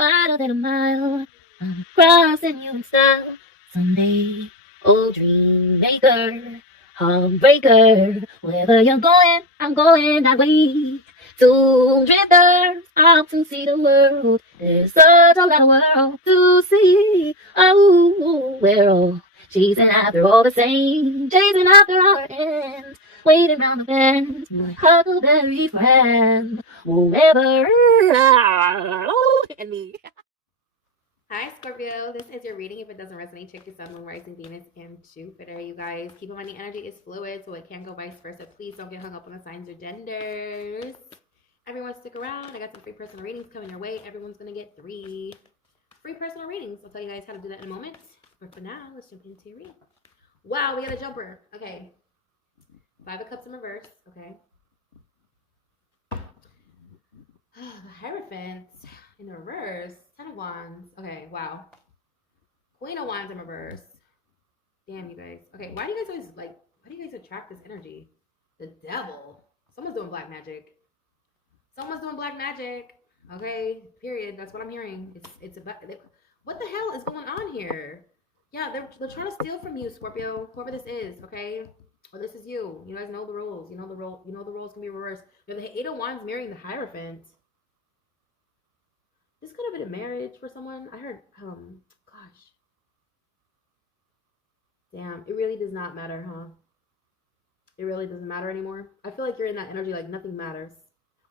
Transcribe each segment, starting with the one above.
wider than a mile. I'm crossing you in style someday. Oh, dream maker, heartbreaker. Wherever you're going, I'm going that way. To drifters out to see the world. There's such a lot of world to see. Oh, we're all chasing after all the same, chasing after our ends, waiting round the bend. My huckleberry friend, whoever and me. Hi, Scorpio. This is your reading. If it doesn't resonate, check your sun, moon, rising, Venus, and Jupiter. You guys, keep in mind the energy is fluid, so it can go vice versa. Please don't get hung up on the signs or genders. Everyone stick around. I got some free personal readings coming your way. Everyone's going to get 3 free personal readings. I'll tell you guys how to do that in a moment. But for now, let's jump into your reading. Wow, we got a jumper. Okay. 5 of Cups in reverse. Okay. The Hierophant in the reverse. 10 of Wands. Okay, wow. Queen of Wands in reverse. Damn, you guys. Okay, why do you guys always, like, why do you guys attract this energy? The Devil. Someone's doing black magic. Someone's doing black magic. Okay, period. That's what I'm hearing. It's about, what the hell is going on here? Yeah, they're trying to steal from you, Scorpio. Whoever this is, okay? Or this is you. You guys know the rules. You know the role. You know the roles can be reversed. You have the 8 of Wands marrying the Hierophant. This could have been a marriage for someone. I heard, gosh. Damn, it really does not matter, huh? It really doesn't matter anymore. I feel like you're in that energy like nothing matters.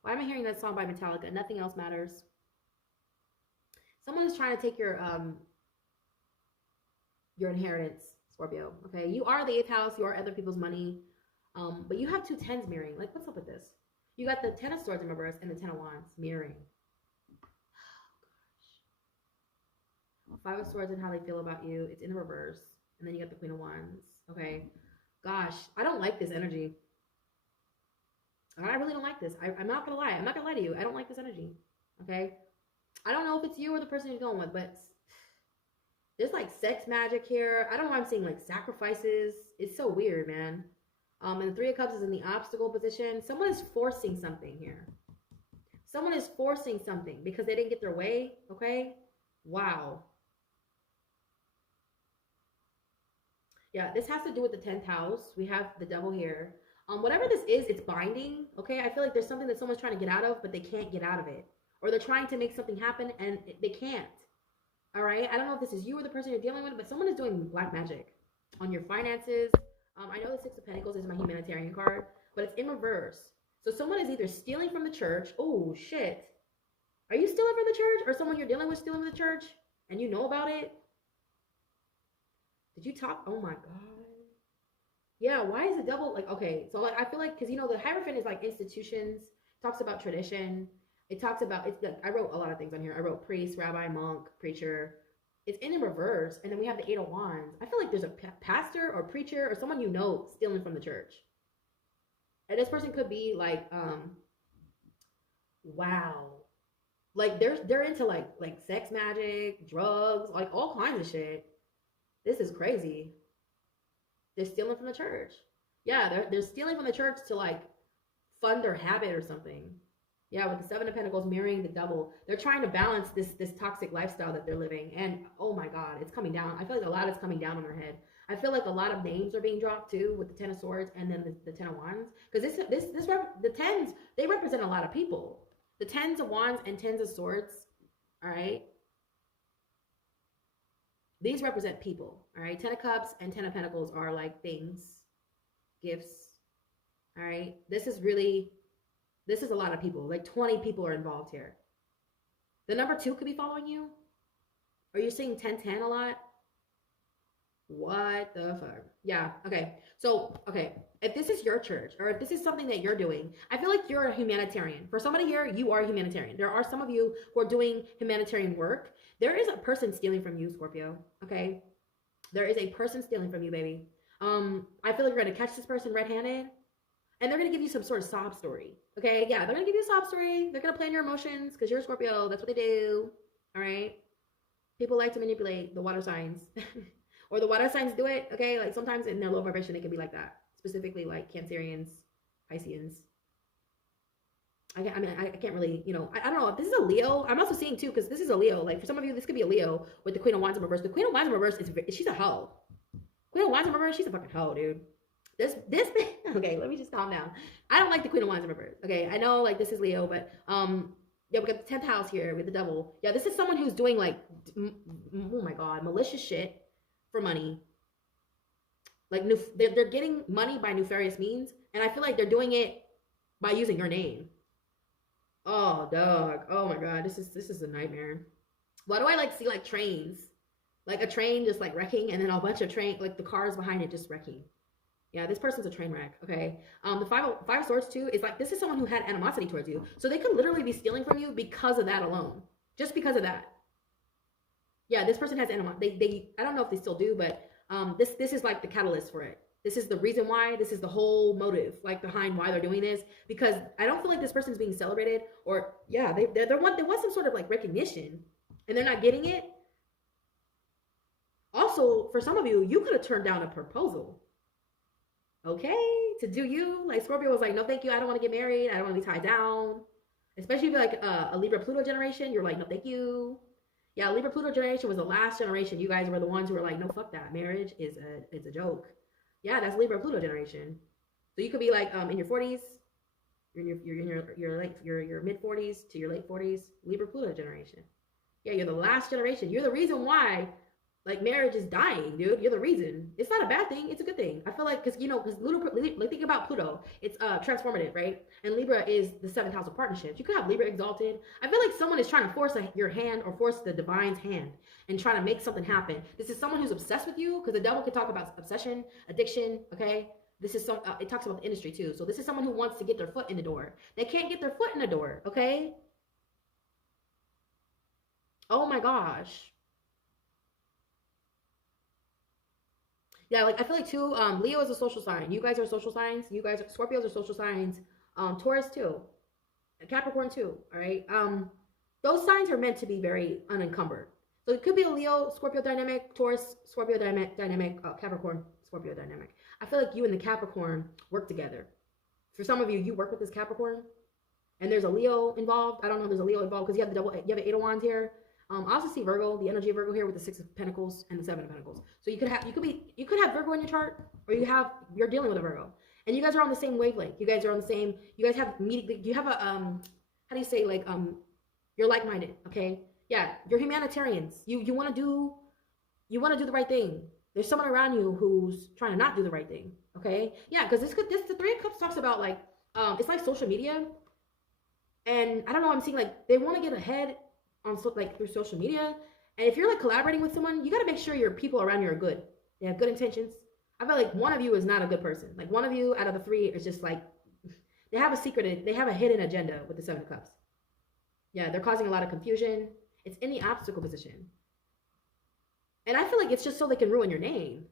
Why am I hearing that song by Metallica? Nothing else matters. Someone is trying to take your inheritance, Scorpio. Okay, you are the 8th house. You are other people's money. But you have 2 10s mirroring. Like, what's up with this? You got the 10 of Swords in reverse and the 10 of Wands mirroring. Oh, gosh. 5 of Swords and how they feel about you. It's in reverse. And then you got the Queen of Wands. Okay. Gosh, I don't like this energy. I really don't like this. I'm not going to lie. I'm not going to lie to you. I don't like this energy. Okay. I don't know if it's you or the person you're going with, but there's like sex magic here. I don't know why I'm seeing like sacrifices. It's so weird, man. And the 3 of Cups is in the obstacle position. Someone is forcing something here. Someone is forcing something because they didn't get their way. Okay. Wow. Yeah, this has to do with the 10th house. We have the Devil here. Whatever this is, it's binding. Okay. I feel like there's something that someone's trying to get out of, but they can't get out of it. Or they're trying to make something happen and they can't. All right. I don't know if this is you or the person you're dealing with, but someone is doing black magic on your finances. I know the 6 of Pentacles is my humanitarian card, but it's in reverse. So someone is either stealing from the church. Oh, shit. Are you stealing from the church, or someone you're dealing with stealing from the church and you know about it? Did you talk? Oh, my God. Yeah, why is the Devil like, okay, so like I feel like, because you know the Hierophant is like institutions, talks about tradition. It talks about, it's like, I wrote a lot of things on here. I wrote priest, rabbi, monk, preacher. It's in reverse. And then we have the 8 of Wands. I feel like there's a pastor or preacher or someone you know stealing from the church. And this person could be like, wow. Like they're into like sex magic, drugs, like all kinds of shit. This is crazy. They're stealing from the church. Yeah, they're stealing from the church to like fund their habit or something. Yeah, with the 7 of Pentacles mirroring the Devil. They're trying to balance this toxic lifestyle that they're living. And oh my God, it's coming down. I feel like a lot is coming down on their head. I feel like a lot of names are being dropped too with the 10 of Swords and then the 10 of Wands. Because the 10s, they represent a lot of people. The 10s of Wands and 10s of Swords, all right? These represent people, all right? 10 of Cups and 10 of Pentacles are like things, gifts, all right? This is a lot of people. Like 20 people are involved here. The number 2 could be following you. Are you seeing 1010 a lot? What the fuck? Yeah, okay. So, okay, if this is your church or if this is something that you're doing, I feel like you're a humanitarian. For somebody here, you are a humanitarian. There are some of you who are doing humanitarian work. There is a person stealing from you, Scorpio, okay? There is a person stealing from you, baby. I feel like you're going to catch this person red-handed. And they're going to give you some sort of sob story. Okay, yeah, they're going to give you a sob story. They're going to play on your emotions because you're a Scorpio. That's what they do. All right? People like to manipulate the water signs. Or the water signs do it. Okay, like sometimes in their low vibration, it can be like that. Specifically like Cancerians, Pisceans. I mean, I can't really, you know, I don't know if this is a Leo. I'm also seeing too, because this is a Leo. Like for some of you, this could be a Leo with the Queen of Wands in reverse. The Queen of Wands in reverse she's a hoe. Queen of Wands in reverse, she's a fucking hoe, dude. This thing. Okay, let me just calm down. I don't like the Queen of Wands in reverse. Okay, I know like this is Leo, but yeah, we got the 10th house here with the devil. Yeah, this is someone who's doing like, oh my god, malicious shit for money. Like they're getting money by nefarious means, and I feel like they're doing it by using your name. Oh, dog. Oh my god, this is a nightmare. Why do I like see like trains, like a train just like wrecking, and then a bunch of like the cars behind it just wrecking? Yeah, this person's a train wreck. Okay. The five of swords too is like this is someone who had animosity towards you, so they could literally be stealing from you because of that alone, just because of that. Yeah, this person has animosity. They I don't know if they still do, but this is like the catalyst for it. This is the reason why. This is the whole motive, like behind why they're doing this. Because I don't feel like this person's being celebrated, or yeah, they want some sort of like recognition, and they're not getting it. Also, for some of you, you could have turned down a proposal. Okay, to do you. Like Scorpio was like, no, thank you. I don't want to get married. I don't want to be tied down. Especially if you're like a Libra Pluto generation, you're like, no, thank you. Yeah, Libra Pluto generation was the last generation. You guys were the ones who were like, no, fuck that. Marriage is a joke. Yeah, that's Libra Pluto generation. So you could be like in your 40s, you're in your mid 40s to your late 40s, Libra Pluto generation. Yeah, you're the last generation. You're the reason why like marriage is dying, dude. You're the reason. It's not a bad thing. It's a good thing. I feel like because think about Pluto. It's transformative, right? And Libra is the 7th house of partnerships. You could have Libra exalted. I feel like someone is trying to force your hand or force the divine's hand and trying to make something happen. This is someone who's obsessed with you, because the devil can talk about obsession, addiction. Okay, this is some. It talks about the industry too. So this is someone who wants to get their foot in the door. They can't get their foot in the door. Okay. Oh my gosh. Yeah, like I feel like too, Leo is a social sign. You guys are social signs. You guys, Scorpios are social signs. Taurus too. Capricorn too. All right. Those signs are meant to be very unencumbered. So it could be a Leo, Scorpio dynamic, Taurus, Scorpio dynamic, Capricorn, Scorpio dynamic. I feel like you and the Capricorn work together. For some of you, you work with this Capricorn, and there's a Leo involved. I don't know if there's a Leo involved because you have you have an 8 of Wands here. I also see Virgo, the energy of Virgo here with the 6 of Pentacles and the 7 of Pentacles. So you could have Virgo in your chart, or you're dealing with a Virgo, and you guys are on the same wavelength. You guys are on the same. You guys have you have a how do you say, like you're like-minded. Okay, yeah, you're humanitarians. You want to do the right thing. There's someone around you who's trying to not do the right thing. Okay, yeah, because the 3 of Cups talks about like it's like social media, and I don't know. I'm seeing like they want to get ahead on like through social media, and if you're like collaborating with someone, you got to make sure your people around you are good. They have good intentions. I feel like one of you is not a good person. Like one of you out of the 3 is just like they have a hidden agenda with the 7 of Cups. Yeah, they're causing a lot of confusion. It's in the obstacle position, and I feel like it's just so they can ruin your name.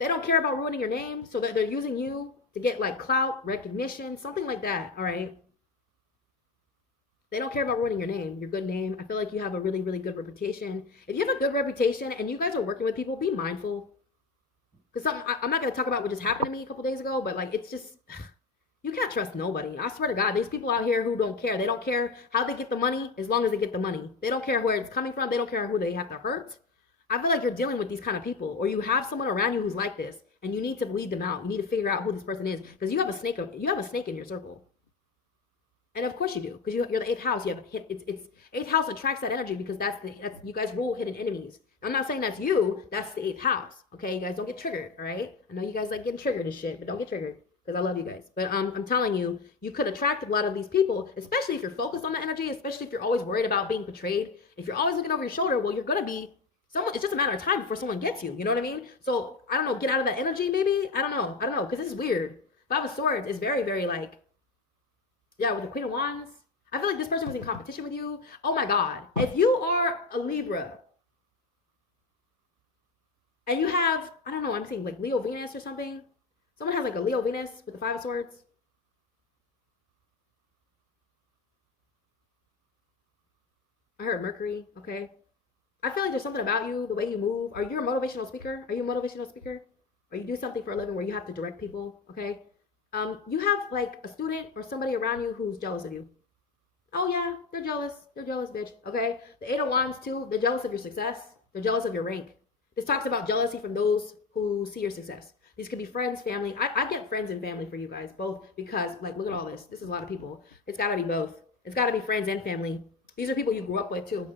They don't care about ruining your name, so they're using you to get like clout, recognition, something like that. All right. They don't care about ruining your name, your good name. I feel like you have a really, really good reputation. If you have a good reputation and you guys are working with people, be mindful. Because I'm not going to talk about what just happened to me a couple days ago, but like it's just, you can't trust nobody. I swear to God, there's people out here who don't care. They don't care how they get the money as long as they get the money. They don't care where it's coming from. They don't care who they have to hurt. I feel like you're dealing with these kind of people, or you have someone around you who's like this, and you need to weed them out. You need to figure out who this person is, because you have a snake in your circle. And of course you do, because you're the 8th house. You have it's 8th house attracts that energy, because that's you guys rule hidden enemies. I'm not saying that's you. That's the 8th house. Okay, you guys don't get triggered. All right. I know you guys like getting triggered and shit, but don't get triggered, because I love you guys. But I'm telling you, you could attract a lot of these people, especially if you're focused on the energy, especially if you're always worried about being betrayed. If you're always looking over your shoulder, well, you're gonna be someone. It's just a matter of time before someone gets you. You know what I mean? So I don't know. Get out of that energy, maybe. I don't know, because this is weird. 5 of Swords is very, very like. Yeah, with the Queen of Wands, I feel like this person was in competition with you. Oh my God. If you are a Libra and you have, I don't know, I'm seeing like Leo Venus or something. Someone has like a Leo Venus with the 5 of Swords. I heard Mercury, okay. I feel like there's something about you, the way you move. Are you a motivational speaker? Or you do something for a living where you have to direct people, okay? You have like a student or somebody around you who's jealous of you. Oh yeah, they're jealous. They're jealous, bitch. Okay. The Eight of Wands too. They're jealous of your success. They're jealous of your rank. This talks about jealousy from those who see your success. These could be friends, family. I get friends and family for you guys, both, because like, look at all this. This is a lot of people. It's got to be both. It's got to be friends and family. These are people you grew up with too.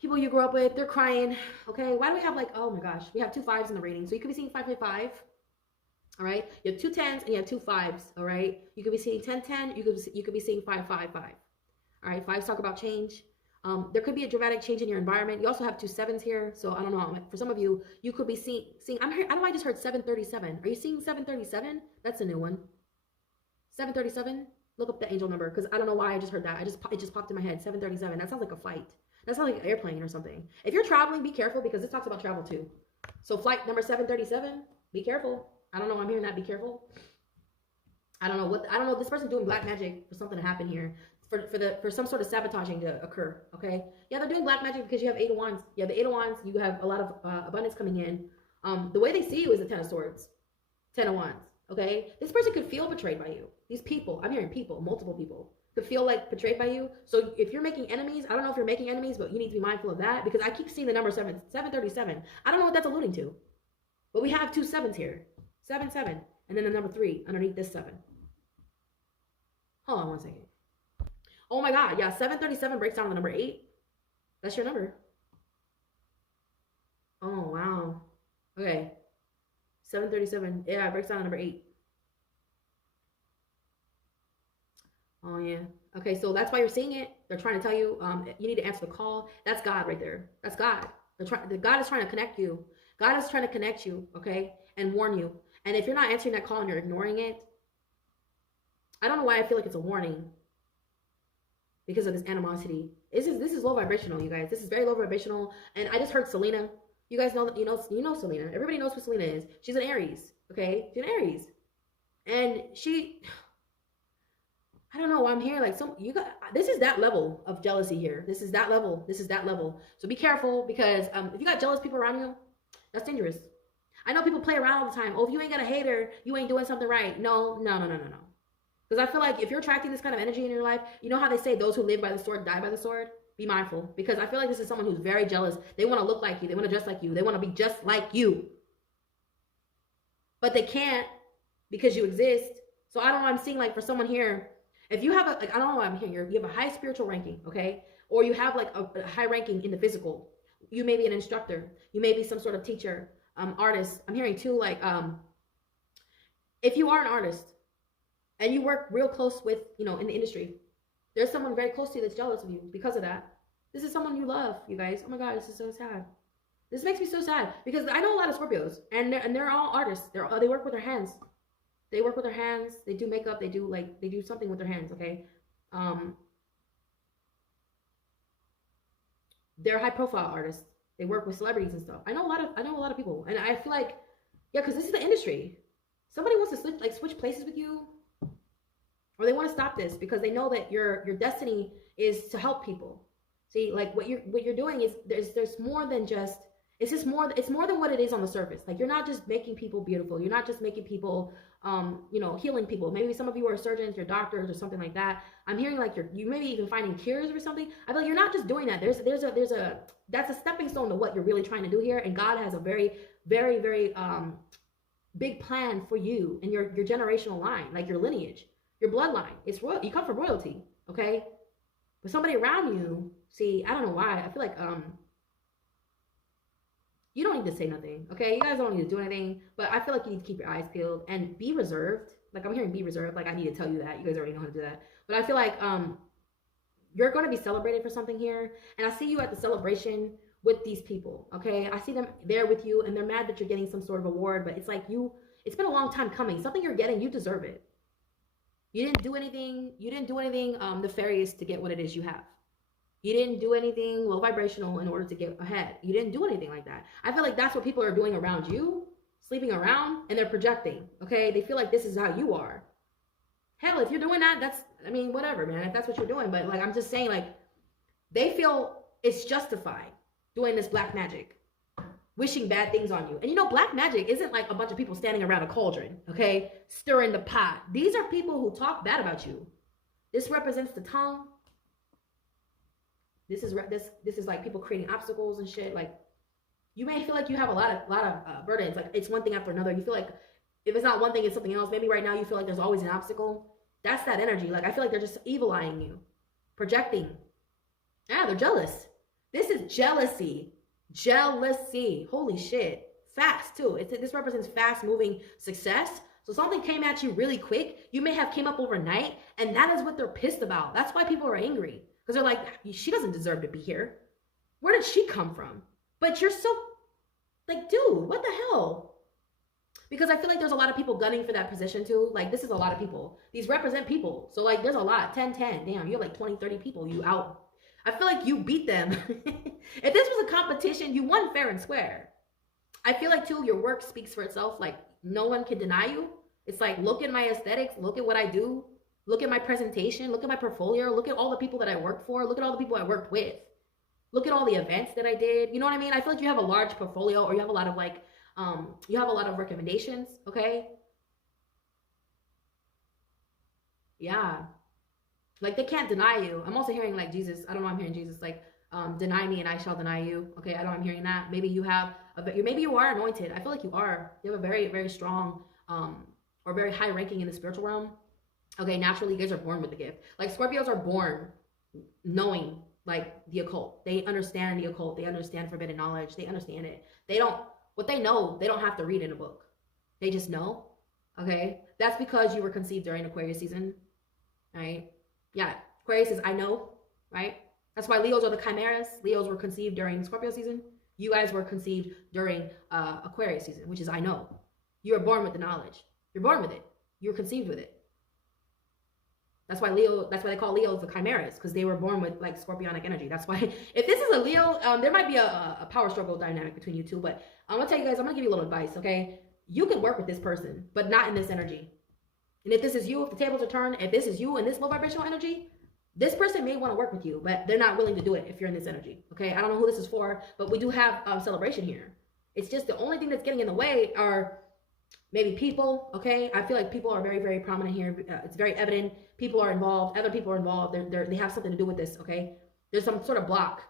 People you grew up with, they're crying. Okay. Why do we have like, oh my gosh, we have 2 5s in the reading. So you could be seeing 555. All right. You have 2 10s and you have 2 5s. All right. You could be seeing 10 10. You could be seeing 5 5 5. All right. 5s talk about change. There could be a dramatic change in your environment. You also have 2 7s here. So I don't know. For some of you, you could be seeing I'm here. I know I just heard 737. Are you seeing 737? That's a new one. 737. Look up the angel number, because I don't know why I just heard that. It just popped in my head. 737. That sounds like a flight. That sounds like an airplane or something. If you're traveling, be careful, because this talks about travel too. So flight number 737. Be careful. I don't know why I'm hearing that. Be careful. I don't know. This person's doing black magic for something to happen here. For some sort of sabotaging to occur. Okay. Yeah, they're doing black magic because you have 8 of Wands. You have the 8 of Wands. You have a lot of abundance coming in. The way they see you is the 10 of Swords, 10 of Wands. Okay. This person could feel betrayed by you. These people, I'm hearing people, multiple people, could feel like betrayed by you. So if you're making enemies, I don't know if you're making enemies, but you need to be mindful of that, because I keep seeing the number 737. I don't know what that's alluding to, but we have 2 7s here. 7 7, and then the number 3 underneath this 7. Hold on one second. Oh my God, yeah, 737 breaks down to the number 8. That's your number. Oh wow. Okay. 737. Yeah, it breaks down to number 8. Oh yeah. Okay, so that's why you're seeing it. They're trying to tell you you need to answer the call. That's God right there. That's God. God is trying to connect you. God is trying to connect you, okay, and warn you. And if you're not answering that call and you're ignoring it, I don't know why I feel like it's a warning, because of this animosity. This is low vibrational, you guys. This is very low vibrational. And I just heard Selena. You guys know that you know Selena. Everybody knows who Selena is. She's an Aries, okay? She's an Aries, and I don't know why I'm hearing like this is that level of jealousy here. This is that level. This is that level. So be careful, because if you got jealous people around you, that's dangerous. I know people play around all the time. Oh, if you ain't got a hater, you ain't doing something right. No. Because I feel like if you're attracting this kind of energy in your life, you know how they say those who live by the sword die by the sword? Be mindful, because I feel like this is someone who's very jealous. They want to look like you. They want to dress like you. They want to be just like you. But they can't, because you exist. So I don't know. I'm seeing like for someone here, if you have I don't know what I'm hearing. You have a high spiritual ranking, okay? Or you have like a high ranking in the physical. You may be an instructor. You may be some sort of teacher, artist. I'm hearing too, like, if you are an artist and you work real close with, in the industry, there's someone very close to you that's jealous of you because of that. This is someone you love, you guys. Oh my God, this is so sad. This makes me so sad, because I know a lot of Scorpios, and they're all artists. They work with their hands. They work with their hands. They do makeup. They do something with their hands. Okay. They're high profile artists. They work with celebrities and stuff. I know a lot of people, and I feel like, yeah, because this is the industry. Somebody wants to switch places with you, or they want to stop this because they know that your destiny is to help people. See, like what you're doing is there's more than just, it's more than what it is on the surface. Like, you're not just making people beautiful. You're not just making people, healing people. Maybe some of you are surgeons, you're doctors or something like that. I'm hearing like you maybe even finding cures or something. I feel like you're not just doing that. That's a stepping stone to what you're really trying to do here. And God has a very, very, very big plan for you and your generational line, like your lineage, your bloodline. It's royal. You come from royalty, okay? But somebody around you, see, I don't know why. I feel like you don't need to say nothing, okay? You guys don't need to do anything, but I feel like you need to keep your eyes peeled and be reserved. Like, I'm hearing be reserved. Like, I need to tell you that. You guys already know how to do that. But I feel like you're going to be celebrated for something here. And I see you at the celebration with these people, okay? I see them there with you, and they're mad that you're getting some sort of award, but it's like it's been a long time coming. Something you're getting, you deserve it. You didn't do anything nefarious to get what it is you have. You didn't do anything low vibrational in order to get ahead. You didn't do anything like that. I feel like that's what people are doing around you, sleeping around, and they're projecting, okay? They feel like this is how you are. Hell, if you're doing that, whatever, man, if that's what you're doing. But, like, I'm just saying, like, they feel it's justified doing this black magic wishing bad things on you. And you know, black magic isn't like a bunch of people standing around a cauldron, okay, stirring the pot. These are people who talk bad about you. This represents the tongue. This is like people creating obstacles and shit. Like, you may feel like you have a lot of burdens. Like, it's one thing after another. You feel like if it's not one thing, it's something else. Maybe right now you feel like there's always an obstacle. That's that energy. Like, I feel like they're just evil eyeing you, projecting. Yeah, they're jealous. This is jealousy. Jealousy. Holy shit. Fast too. This represents fast moving success. So something came at you really quick. You may have came up overnight, and that is what they're pissed about. That's why people are angry, because they're like, she doesn't deserve to be here. Where did she come from? But you're so like, dude, what the hell? Because I feel like there's a lot of people gunning for that position too. Like, this is a lot of people. These represent people. So like, there's a lot. 10. Damn, you have like 20, 30 people you out. I feel like you beat them. If this was a competition, you won fair and square. I feel like too, your work speaks for itself. Like, no one can deny you. It's like, look at my aesthetics, look at what I do, look at my presentation, look at my portfolio, look at all the people that I worked for, look at all the people I worked with, look at all the events that I did. You know what I mean? I feel like you have a large portfolio, or you have a lot of like, you have a lot of recommendations. Okay. Yeah. Like, they can't deny you. I'm also hearing like Jesus. I don't know. I'm hearing Jesus like, deny me and I shall deny you. Okay. I know I'm hearing that. Maybe you have, maybe you are anointed. I feel like you are. You have a very, very strong, or very high ranking in the spiritual realm. Okay. Naturally, you guys are born with the gift. Like, Scorpios are born knowing like the occult. They understand the occult. They understand forbidden knowledge. They understand it. What they know, they don't have to read in a book. They just know. Okay. That's because you were conceived during Aquarius season. Right. Yeah, Aquarius is I know, right? That's why Leos are the chimeras. Leos were conceived during Scorpio season. You guys were conceived during Aquarius season, which is I know. You were born with the knowledge. You're born with it. You were conceived with it. That's why they call Leos the chimeras, because they were born with like scorpionic energy. That's why, if this is a Leo, there might be a power struggle dynamic between you two, but I'm gonna tell you guys, I'm gonna give you a little advice, okay? You can work with this person, but not in this energy. And if this is you, if the tables are turned, if this is you in this low vibrational energy, this person may want to work with you, but they're not willing to do it if you're in this energy. Okay, I don't know who this is for, but we do have celebration here. It's just the only thing that's getting in the way are maybe people. Okay, I feel like people are very, very prominent here. It's very evident. People are involved. Other people are involved. They have something to do with this. Okay, there's some sort of block.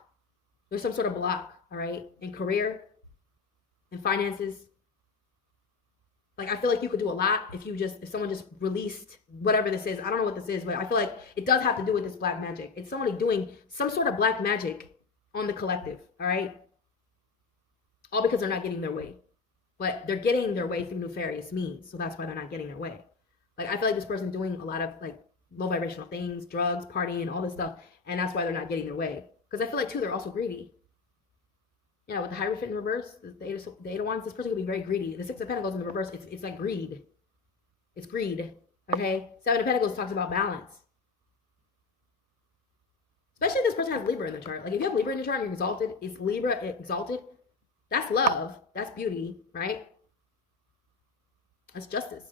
There's some sort of block. All right, in career, in finances. Like, I feel like you could do a lot if someone just released whatever this is. I don't know what this is, but I feel like it does have to do with this black magic. It's somebody doing some sort of black magic on the collective, all right? All because they're not getting their way. But they're getting their way through nefarious means, so that's why they're not getting their way. Like, I feel like this person's doing a lot of, like, low vibrational things, drugs, partying, all this stuff, and that's why they're not getting their way. Because I feel like, too, they're also greedy. Yeah, with the Hierophant in reverse, the Eight of Wands, this person could be very greedy. The Six of Pentacles in the reverse, it's like greed. It's greed, okay? Seven of Pentacles talks about balance. Especially if this person has Libra in the chart. Like, if you have Libra in your chart and you're exalted, is Libra exalted? That's love. That's beauty, right? That's justice.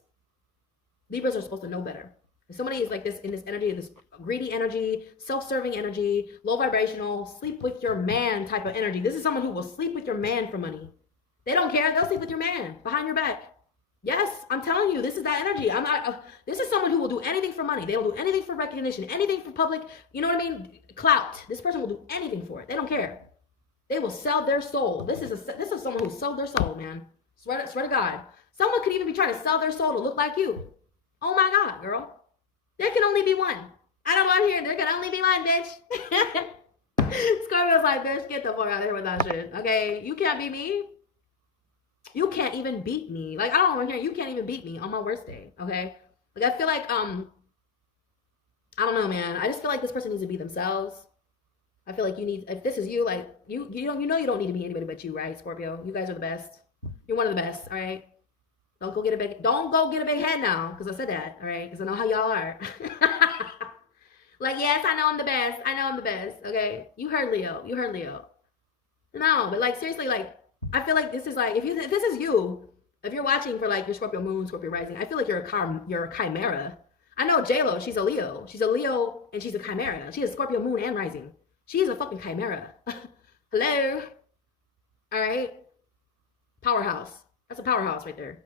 Libras are supposed to know better. If somebody is like this, in this energy, this greedy energy, self-serving energy, low vibrational, sleep with your man type of energy. This is someone who will sleep with your man for money. They don't care. They'll sleep with your man behind your back. Yes, I'm telling you, this is that energy. I'm not. This is someone who will do anything for money. They will do anything for recognition, anything for public. You know what I mean? Clout. This person will do anything for it. They don't care. They will sell their soul. This is someone who sold their soul, man. Swear to God. Someone could even be trying to sell their soul to look like you. Oh my God, girl. There can only be one. I don't want to hear. There can only be one, bitch. Scorpio's like, bitch, get the fuck out of here with that shit. Okay, you can't beat me. You can't even beat me. Like, I don't want to hear. You can't even beat me on my worst day. Okay, like, I feel like I don't know, man. I just feel like this person needs to be themselves. I feel like you need. If this is you, like you don't need to be anybody but you, right, Scorpio? You guys are the best. You're one of the best. All right. Don't go get a big head now, because I said that, all right? Because I know how y'all are. Like, yes, I know I'm the best. I know I'm the best, okay? You heard Leo. You heard Leo. No, but, like, seriously, like, I feel like this is, like, if this is you, if you're watching for, like, your Scorpio moon, Scorpio rising, I feel like you're a chimera. I know J-Lo, she's a Leo. She's a Leo, and she's a chimera. She has Scorpio moon and rising. She is a fucking chimera. Hello? All right? Powerhouse. That's a powerhouse right there.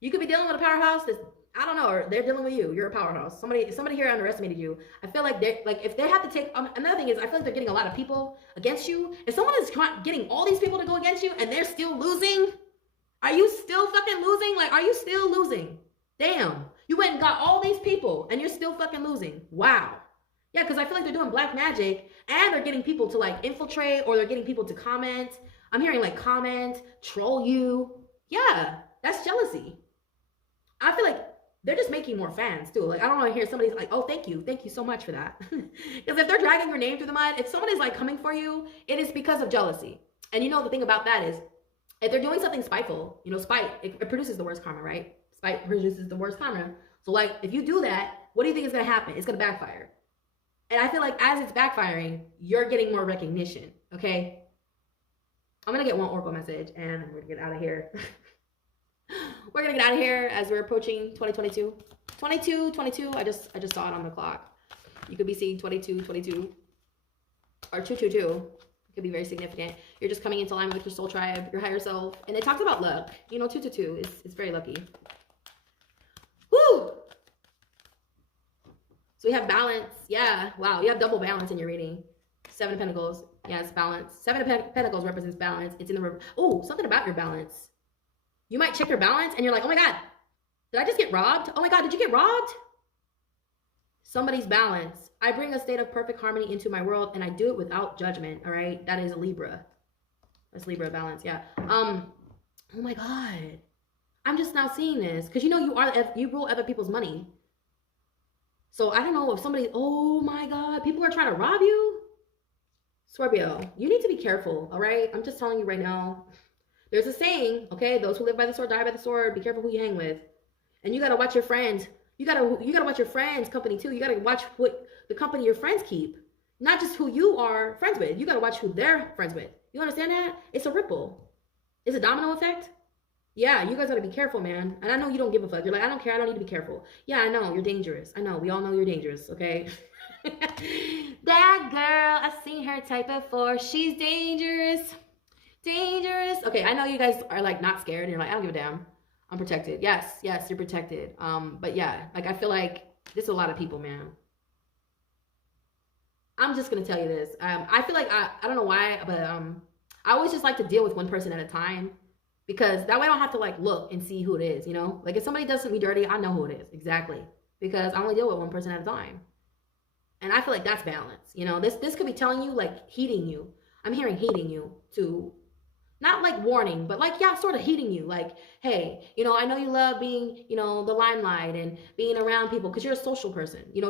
You could be dealing with a powerhouse that's, I don't know, or they're dealing with you. You're a powerhouse. Somebody here underestimated you. I feel like they like if they have to take another thing is I feel like they're getting a lot of people against you. If someone is getting all these people to go against you and they're still losing, are you still fucking losing? Like, are you still losing? Damn. You went and got all these people and you're still fucking losing. Wow. Yeah, because I feel like they're doing black magic and they're getting people to like infiltrate or they're getting people to comment. I'm hearing like comment, troll you. Yeah, that's jealousy. I feel like they're just making more fans too. Like, I don't want to hear somebody's like, oh, thank you so much for that. Because if they're dragging your name through the mud, if someone is like coming for you, it is because of jealousy. And you know, the thing about that is, if they're doing something spiteful, you know, spite, it produces the worst karma, right? Spite produces the worst karma. So like, if you do that, what do you think is going to happen? It's going to backfire. And I feel like as it's backfiring, you're getting more recognition, okay? I'm going to get one oracle message and I'm going to get out of here. We're going to get out of here as we're approaching 2022. 22, I just saw it on the clock. You could be seeing 22, or 222. It could be very significant. You're just coming into alignment with your soul tribe, your higher self. And it talks about luck. You know, 222 is very lucky. Woo! So we have balance. Yeah, wow, you have double balance in your reading. 7 of Pentacles. Yeah, it's balance. 7 of Pentacles represents balance. It's in the river. Oh, something about your balance. You might check your balance and you're like, oh my God, did I just get robbed? Oh my God, did you get robbed? Somebody's balance. I bring a state of perfect harmony into my world and I do it without judgment, all right? That is a Libra. That's Libra balance, yeah. Oh my God. I'm just now seeing this because you know you rule other people's money. So I don't know if somebody, oh my God, people are trying to rob you. Scorpio, you need to be careful, all right? I'm just telling you right now. There's a saying, okay? Those who live by the sword die by the sword. Be careful who you hang with. And you got to watch your friends. You got to watch your friends' company too. You got to watch what the company your friends keep. Not just who you are friends with. You got to watch who they're friends with. You understand that? It's a ripple. It's a domino effect. Yeah, you guys got to be careful, man. And I know you don't give a fuck. You're like, I don't care. I don't need to be careful. Yeah, I know. You're dangerous. I know. We all know you're dangerous, okay? That girl, I've seen her type before. She's dangerous. Dangerous. Okay, I know you guys are like not scared and you're like, I don't give a damn. I'm protected. Yes, you're protected. But yeah, like I feel like there's a lot of people, man. I'm just gonna tell you this. I feel like I don't know why, but I always just like to deal with one person at a time because that way I don't have to like look and see who it is, you know? Like if somebody does me dirty, I know who it is, exactly. Because I only deal with one person at a time. And I feel like that's balance, you know? This could be telling you, like heating you. I'm hearing heating you to not like warning, but like, yeah, sort of heating you. Like, hey, you know, I know you love being, you know, the limelight and being around people because you're a social person, you know,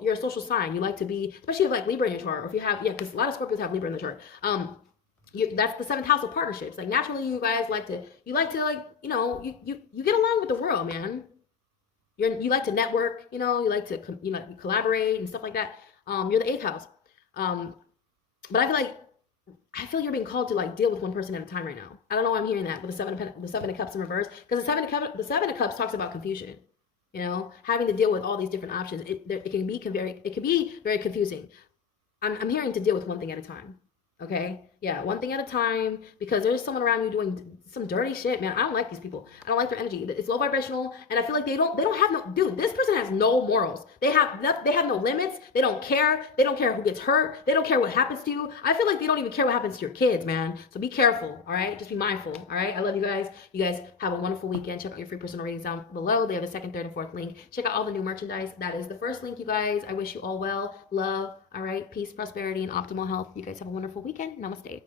you're a social sign. You like to be, especially if you have like Libra in your chart, or if you have, yeah, because a lot of Scorpios have Libra in the chart. That's the 7th house of partnerships. Like naturally you guys like to like, you know, you get along with the world, man. You like to network, you know, you like to, you know, collaborate and stuff like that. You're the 8th house. But I feel you're being called to like deal with one person at a time right now. I don't know why I'm hearing that with the 7 of Cups in reverse, because the 7 of Cups talks about confusion. You know, having to deal with all these different options. It can be very confusing. I'm hearing to deal with one thing at a time. Okay, yeah, one thing at a time, because there's someone around you doing some dirty shit, man. I don't like these people. I don't like their energy. It's low vibrational, and I feel like they don't have no, dude, this person has no morals. They have no limits. They don't care. They don't care who gets hurt. They don't care what happens to you. I feel like they don't even care what happens to your kids, man. So be careful, all right? Just be mindful, all right? I love you guys. You guys have a wonderful weekend. Check out your free personal readings down below. They have the 2nd, 3rd, and 4th link. Check out all the new merchandise. That is the first link, you guys. I wish you all well, love, all right? Peace, prosperity, and optimal health. You guys have a wonderful weekend. Namaste.